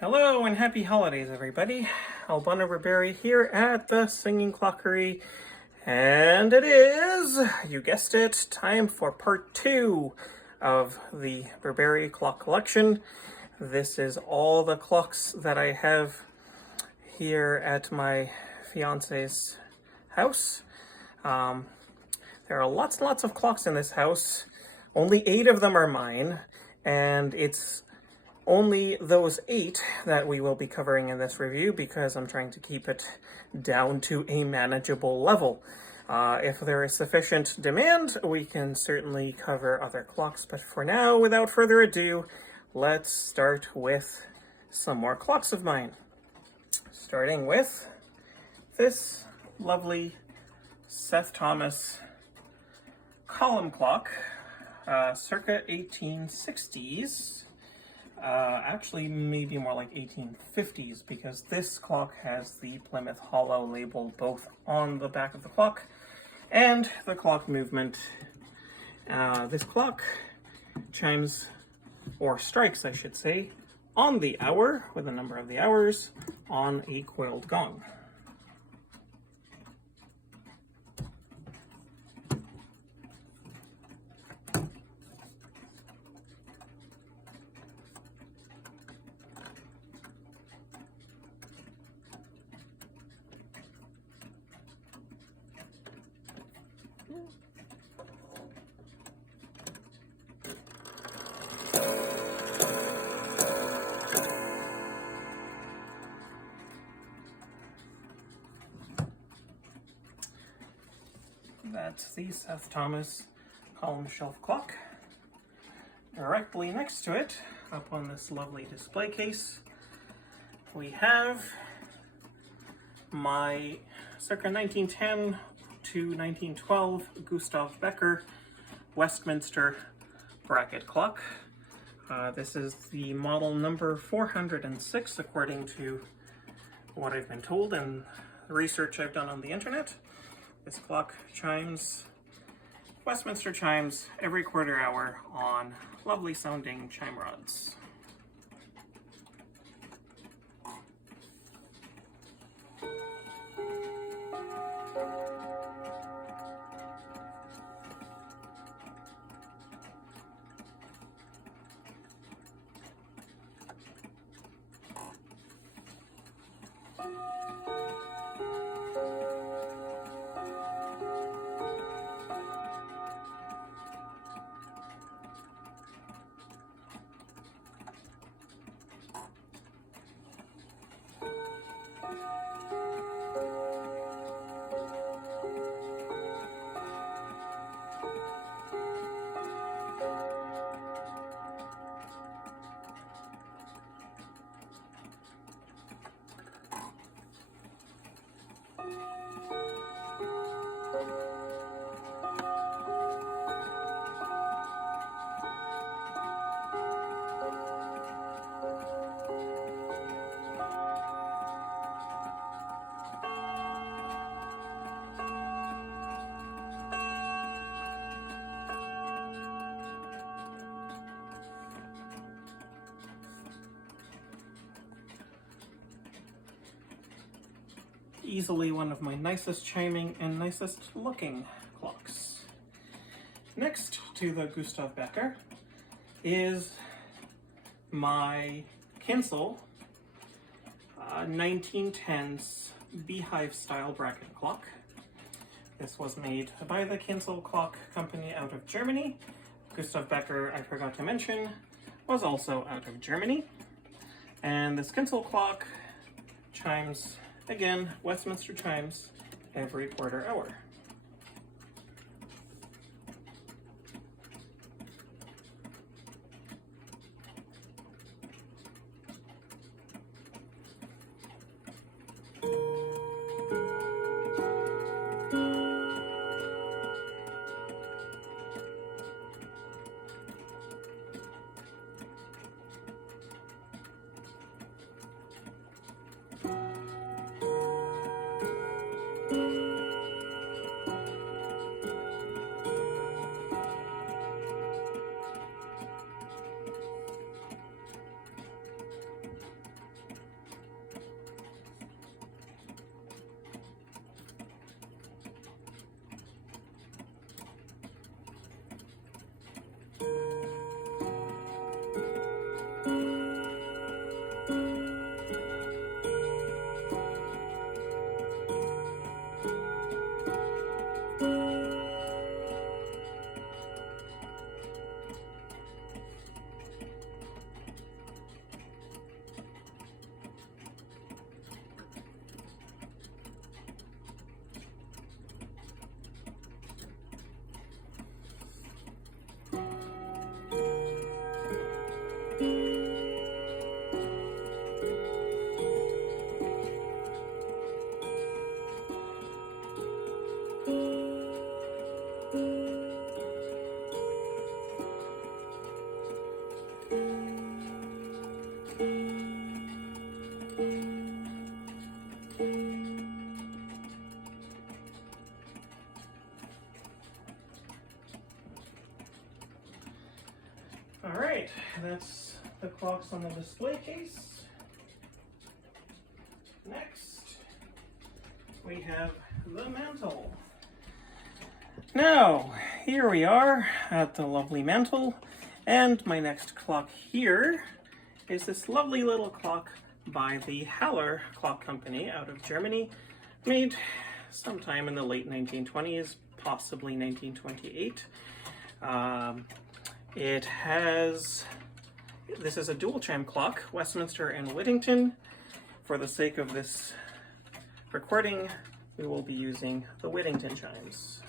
Hello and happy holidays, everybody. Albano Berberry here at the Singing Clockery, and it is, you guessed it, time for part 2 of the Berberry clock collection. This is all the clocks that I have here at my fiance's house. There are lots and lots of clocks in this house. Only 8 of them are mine, and it's only those 8 that we will be covering in this review because I'm trying to keep it down to a manageable level. If there is sufficient demand, we can certainly cover other clocks, but for now, without further ado, let's start with some more clocks of mine. Starting with this lovely Seth Thomas column clock, circa 1860s. Actually, maybe more like 1850s, because this clock has the Plymouth Hollow label both on the back of the clock and the clock movement. This clock chimes, or strikes, I should say, on the hour, with the number of the hours, on a coiled gong. That's the Seth Thomas column shelf clock. Directly next to it, up on this lovely display case, we have my circa 1910 to 1912 Gustav Becker Westminster bracket clock. This is the model number 406 according to what I've been told and the research I've done on the internet. This clock chimes Westminster chimes every quarter hour on lovely sounding chime rods. Easily one of my nicest chiming and nicest looking clocks. Next to the Gustav Becker is my Kienzle 1910s beehive-style bracket clock. This was made by the Kienzle Clock Company out of Germany. Gustav Becker, I forgot to mention, was also out of Germany. And this Kienzle clock chimes, again, Westminster chimes every quarter hour. All right, that's the clocks on the display case. Next, we have the mantle. Now, here we are at the lovely mantle, and my next clock here is this lovely little clock by the Haller Clock Company out of Germany, made sometime in the late 1920s, possibly 1928. This is a dual chime clock, Westminster and Whittington. For the sake of this recording, we will be using the Whittington chimes.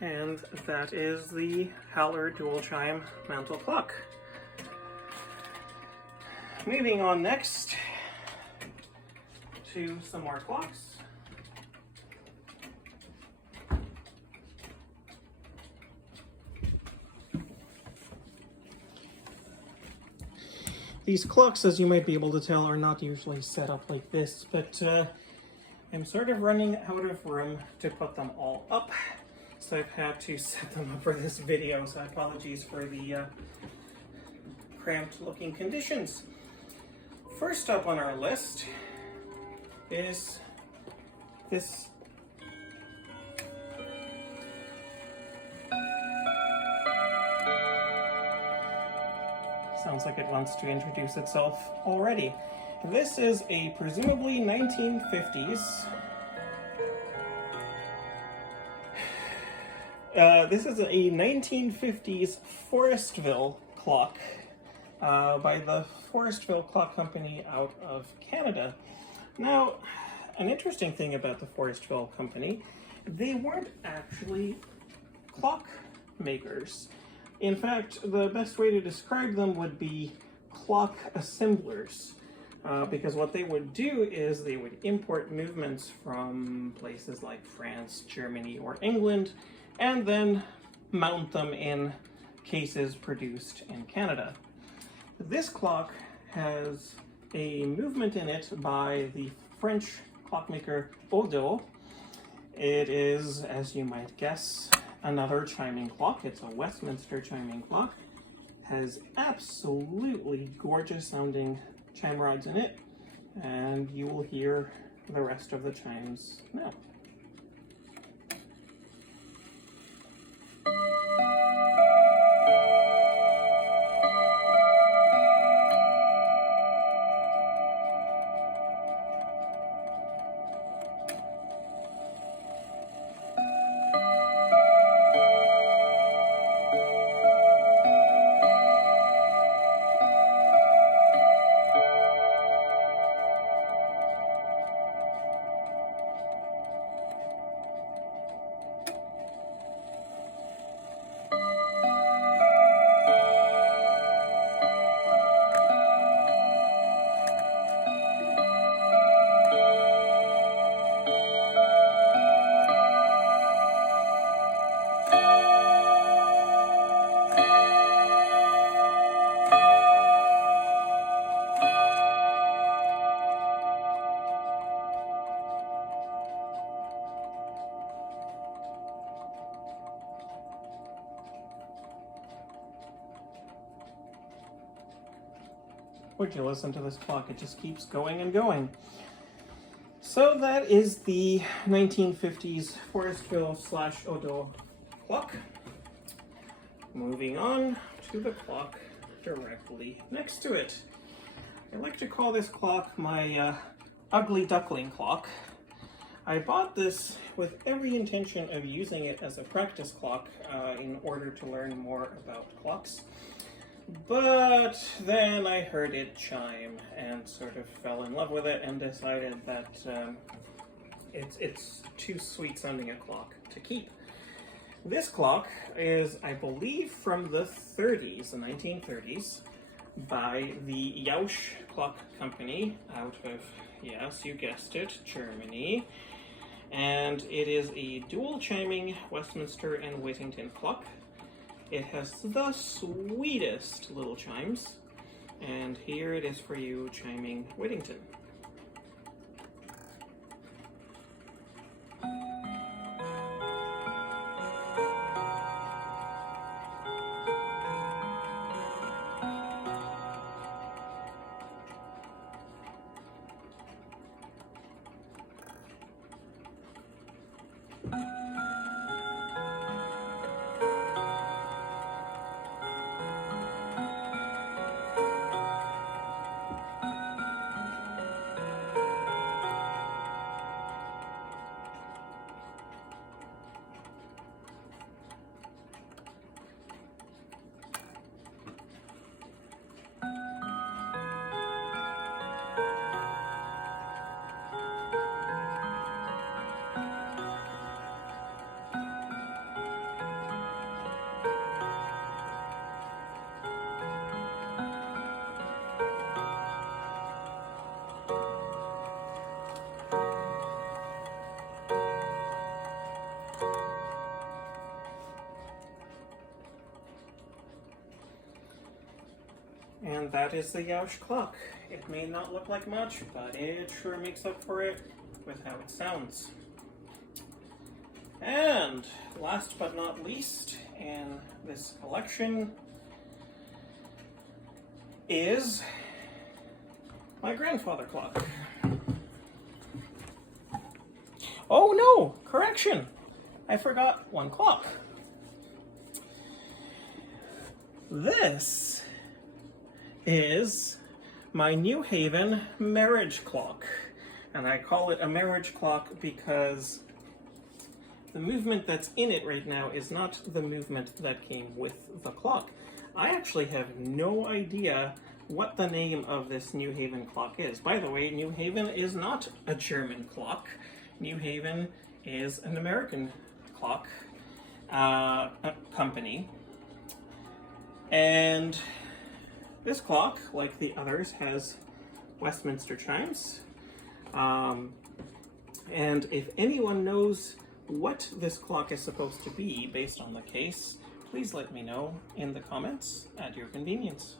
And that is the Haller dual chime mantle clock. Moving on next to some more clocks. These clocks, as you might be able to tell, are not usually set up like this, but I'm sort of running out of room to put them all up. So I've had to set them up for this video, so apologies for the cramped looking conditions. First up on our list is this sounds like it wants to introduce itself already. This is a presumably 1950s this is a 1950s Forestville clock by the Forestville Clock Company out of Canada. Now, an interesting thing about the Forestville Company, they weren't actually clock makers. In fact, the best way to describe them would be clock assemblers. Because what they would do is they would import movements from places like France, Germany, or England, and then mount them in cases produced in Canada. This clock has a movement in it by the French clockmaker Odo. It is, as you might guess, another chiming clock. It's a Westminster chiming clock. It has absolutely gorgeous sounding chime rods in it, and you will hear the rest of the chimes now. Would you listen to this clock? It just keeps going and going. So that is the 1950s Forestville/Odo clock. Moving on to the clock directly next to it. I like to call this clock my ugly duckling clock. I bought this with every intention of using it as a practice clock in order to learn more about clocks. But then I heard it chime and sort of fell in love with it and decided that it's too sweet sounding a clock to keep. This clock is, I believe, from the 30s, the 1930s, by the Jausch Clock Company out of, yes, you guessed it, Germany. And it is a dual chiming Westminster and Whittington clock. It has the sweetest little chimes, and here it is for you chiming Whittington. And that is the Jausch clock. It may not look like much, but it sure makes up for it with how it sounds. And last but not least in this collection is my grandfather clock. Oh no, correction! I forgot one clock. This is my New Haven marriage clock. And I call it a marriage clock because the movement that's in it right now is not the movement that came with the clock. I actually have no idea what the name of this New Haven clock is. By the way, New Haven is not a German clock. New Haven is an American clock company. And this clock, like the others, has Westminster chimes. And if anyone knows what this clock is supposed to be based on the case, please let me know in the comments at your convenience.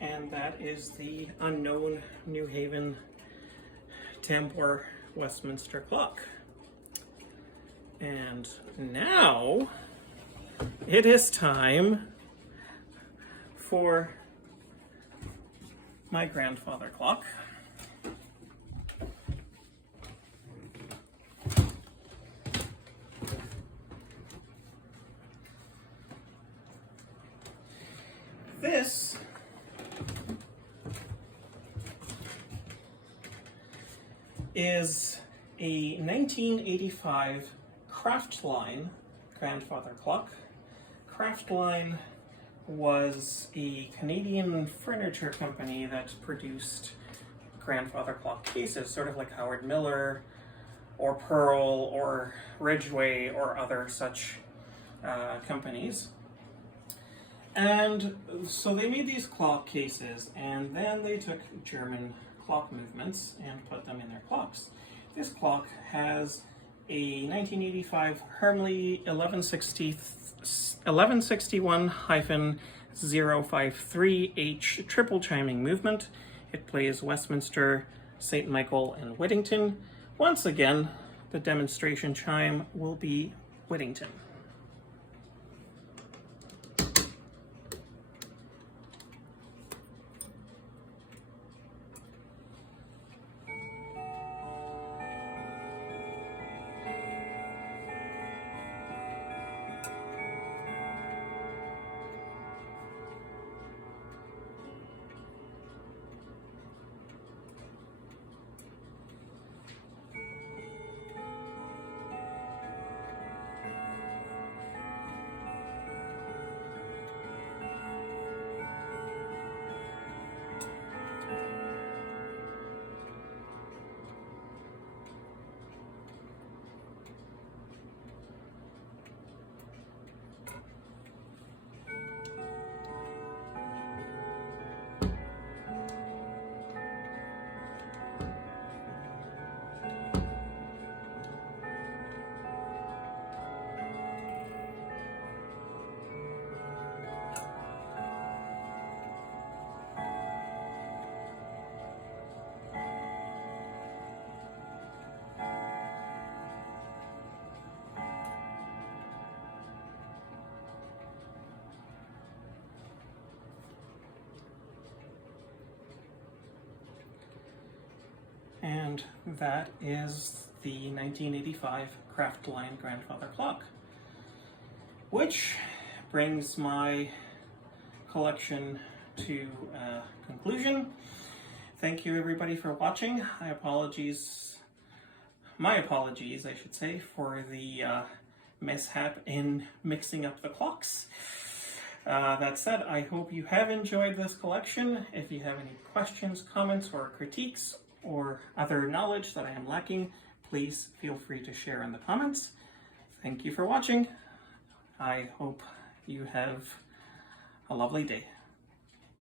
And that is the unknown New Haven Templar Westminster clock. And now it is time for my grandfather clock. this is a 1985 Craftline grandfather clock. Craftline was a Canadian furniture company that produced grandfather clock cases, sort of like Howard Miller or Pearl or Ridgway or other such companies. And so they made these clock cases, and then they took German clock movements and put them in their clocks. This clock has a 1985 Hermle 1161-053H triple chiming movement. It plays Westminster, St. Michael, and Whittington. Once again, the demonstration chime will be Whittington. And that is the 1985 Craftline grandfather clock, which brings my collection to a conclusion. Thank you everybody for watching. My apologies, I should say, for the mishap in mixing up the clocks. That said, I hope you have enjoyed this collection. If you have any questions, comments, or critiques, or other knowledge that I am lacking, please feel free to share in the comments. Thank you for watching. I hope you have a lovely day.